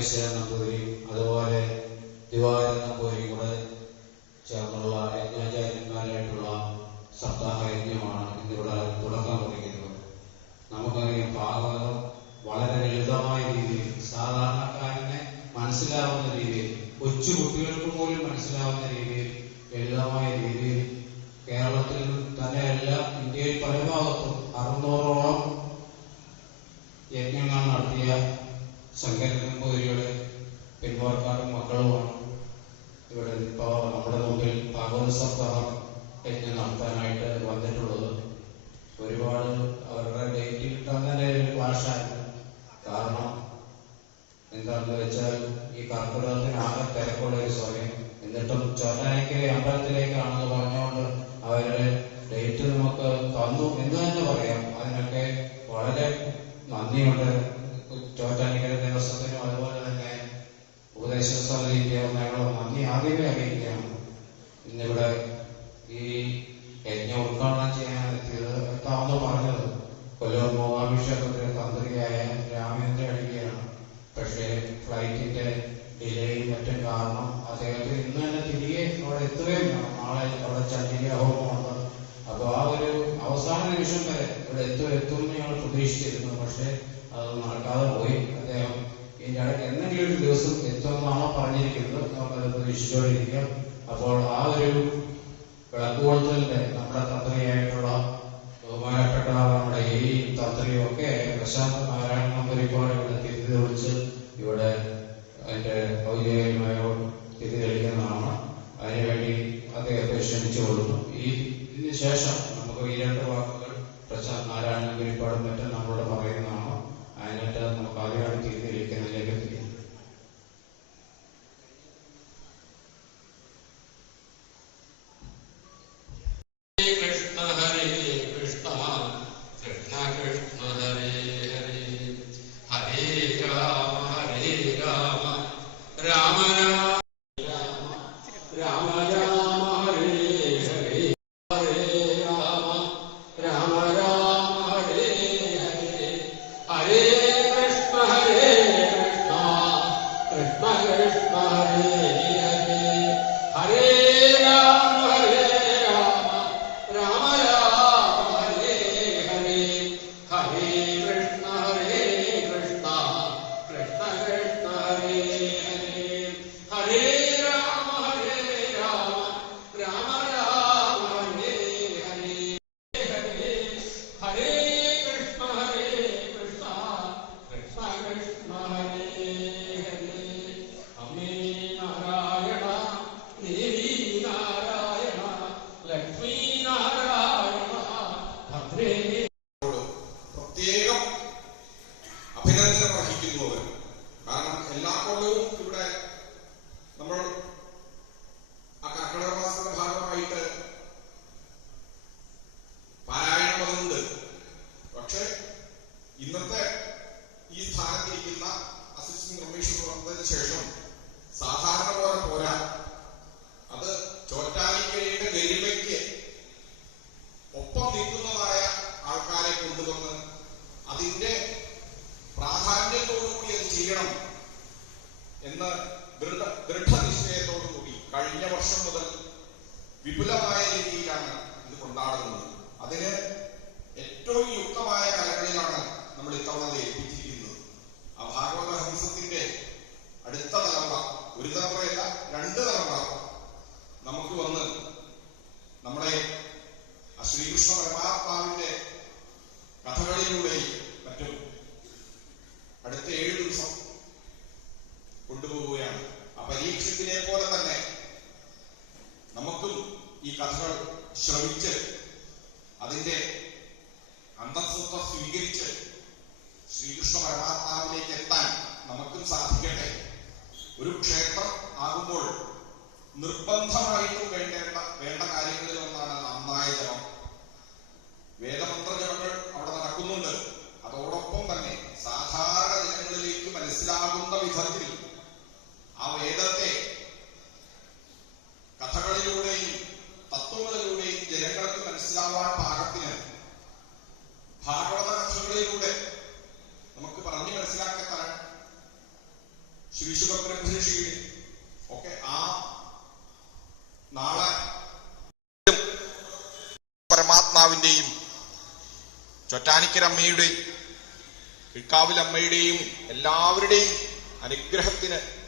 പരമേശ്വരൻ നമ്പൂതിരിയും അതുപോലെ ദിവാകരൻ നമ്പൂതിരിയും കൂടെ ചേർന്നുള്ള യജ്ഞാചാര്യന്മാരായിട്ടുള്ള സപ്താഹ യജ്ഞമാണ് ഇന്നിവിടെ തുടക്കം കുറിക്കുന്നത്. നമുക്കറിയാം, ഭാഗവതം വളരെ ലളിതമായ രീതിയിൽ സാധാരണക്കാരനെ മനസ്സിലാവുന്ന രീതിയിൽ, കൊച്ചു കുട്ടികൾക്ക് പോലും മനസ്സിലാവുന്ന രീതിയിൽ, ലളിതമായ രീതിയിൽ കേരളത്തിൽ തന്നെയല്ല ഇന്ത്യയിൽ പല ഭാഗത്തും 600ഓളം യജ്ഞങ്ങൾ നടത്തിയ ശങ്കരൻ നമ്പൂതിരിയുടെ പിൻവാർക്കാരും മക്കളുമാണ് ഇവിടെ ഇപ്പോൾ നമ്മുടെ മുമ്പിൽ ഭാഗവത സപ്താഹം യജ്ഞം നടത്താനായിട്ട് വന്നിട്ടുള്ളത്. ഒരുപാട് അവരുടെ ഡേറ്റ് കിട്ടാൻ തന്നെ ഒരു ക്ലാഷായിരുന്നു. കാരണം എന്താണെന്ന് വെച്ചാൽ ഈ കർക്കിടകത്തിന് ആകെ തിരക്കുള്ള ഒരു സമയം, എന്നിട്ടും ചോറ്റാനിക്കര അമ്പലത്തിലേക്കാണെന്ന് പറഞ്ഞുകൊണ്ട് അവരുടെ ഡേറ്റ് നമുക്ക് തന്നു എന്ന് തന്നെ പറയാം. അതിനൊക്കെ വളരെ നന്ദിയുണ്ട് ചോറ്റാനിക്കര ദേവസ്വത്തിനും അതുപോലെ തന്നെ ഉപദേശ സമിതിക്ക് ഞങ്ങളുടെ നന്ദി ആദ്യമേ അറിയിക്കുകയാണ്. ഇന്നിവിടെ ഈ യജ്ഞം ഉദ്ഘാടനം ചെയ്യാനെത്തിയത് എത്താമെന്ന് പറഞ്ഞത് കൊല്ലൂർ മൂകാഭിഷേകത്തിലെ തന്ത്രിയായ രാമേന്ദ്ര അടികയാണ്. പക്ഷേ ഫ്ലൈറ്റിന്റെ ഡിലേയും മറ്റും കാരണം അദ്ദേഹത്തിന് ഇന്ന് തന്നെ തിരികെ അവിടെ എത്തുകയും വേണം. നാളെ അവിടെ ചണ്ഡിക ഹോമമുണ്ട്. അപ്പൊ ആ ഒരു അവസാന നിമിഷം വരെ ഇവിടെ എത്തുമെന്ന് ഞങ്ങൾ പ്രതീക്ഷിച്ചിരുന്നു. പക്ഷെ അത് നടക്കാതെ പോയി. അദ്ദേഹം എന്നെങ്കിലും ഒരു ദിവസം എത്തുമെന്നാണോ പറഞ്ഞിരിക്കുന്നത്, നമുക്കത് പ്രതീക്ഷിച്ചുകൊണ്ടിരിക്കാം. അപ്പോൾ ആ ഒരു വിളക്കുകൊളുത്തലിന്റെ നമ്മുടെ തന്ത്രിയായിട്ടുള്ള ബഹുമാനപ്പെട്ട നമ്മുടെ ഈ തന്ത്രിയും ഒക്കെ പ്രശാന്ത് നാരായണ നമ്പൂതിരിപ്പാട് ഇവിടെ തിരികെ വിളിച്ച് ഇവിടെ അതിന്റെ ഔദ്യോഗികമായ തിരി തെളിക്കുന്നതാണ്. അതിനുവേണ്ടി അദ്ദേഹത്തെ ക്ഷണിച്ചു കൊടുക്കുന്നു. ഇതിന് ശേഷം നമുക്ക് ഈ 2 വാക്കുകൾ പ്രശാന്ത് നാരായണ നമ്പൂതിരിപ്പാടും മറ്റും നമ്മളോട് പറയുന്നതാണ്. അതിനായിട്ട് നമുക്ക് ആദ്യമായി തിരി തെളിയിക്കുന്നതിലേക്ക് എത്തിക്കാം. എന്ന ദൃഢനിശ്ചയത്തോടുകൂടി കഴിഞ്ഞ വർഷം മുതൽ വിപുലമായ രീതിയിലാണ് ഇത് കൊണ്ടാടുന്നത്. അതിന് ഏറ്റവും യുക്തമായ കലകളിലാണ് നമ്മൾ ഇത്തവണ ഏൽപ്പിച്ചിരിക്കുന്നത്. ആ ഭാഗവത ഹംസത്തിന്റെ അടുത്ത തലമുറ, ഒരു തലമുറയല്ല 2 തലമുറ നമുക്ക് വന്ന് നമ്മുടെ ശ്രീകൃഷ്ണ പരമാത്മാവിന്റെ കഥകളിലൂടെയും മറ്റും അടുത്ത 7 ദിവസം കൊണ്ടുപോവുകയാണ്. ആ പരീക്ഷത്തിനെ പോലെ തന്നെ നമുക്കും ഈ കഥകൾ ശ്രമിച്ച് അതിന്റെ അന്തസ്സത്വം സ്വീകരിച്ച് ശ്രീകൃഷ്ണ പരമാത്മാവിലേക്ക് എത്താൻ നമുക്കും സാധിക്കട്ടെ. ഒരു ക്ഷേത്രം ആകുമ്പോൾ നിർബന്ധമായിട്ടും വേണ്ട കാര്യങ്ങളിൽ ഒന്നാണ് നന്നായ ജപം. വേദമന്ത്ര ജപങ്ങൾ അവിടെ നടക്കുന്നുണ്ട്. അതോടൊപ്പം തന്നെ സാധാരണ ജനങ്ങളിലേക്ക് മനസ്സിലാകുന്ന വിധത്തിൽ ആ വേദത്തെ കഥകളിലൂടെയും തത്വങ്ങളിലൂടെയും ജനങ്ങൾക്ക് മനസ്സിലാവാൻ പാകത്തിന് ഭാഗവത കഥകളിലൂടെ നമുക്ക് പറഞ്ഞു മനസ്സിലാക്കാൻ ശിവശുഭ ബ്രഹ്മഋഷിയുടെ ഒക്കെ ആ നാളെ പരമാത്മാവിന്റെയും ചൊറ്റാനിക്കരമ്മയുടെയും കിഴ്ക്കാവിലമ്മയുടെയും എല്ലാവരുടെയും അനുഗ്രഹത്തിന്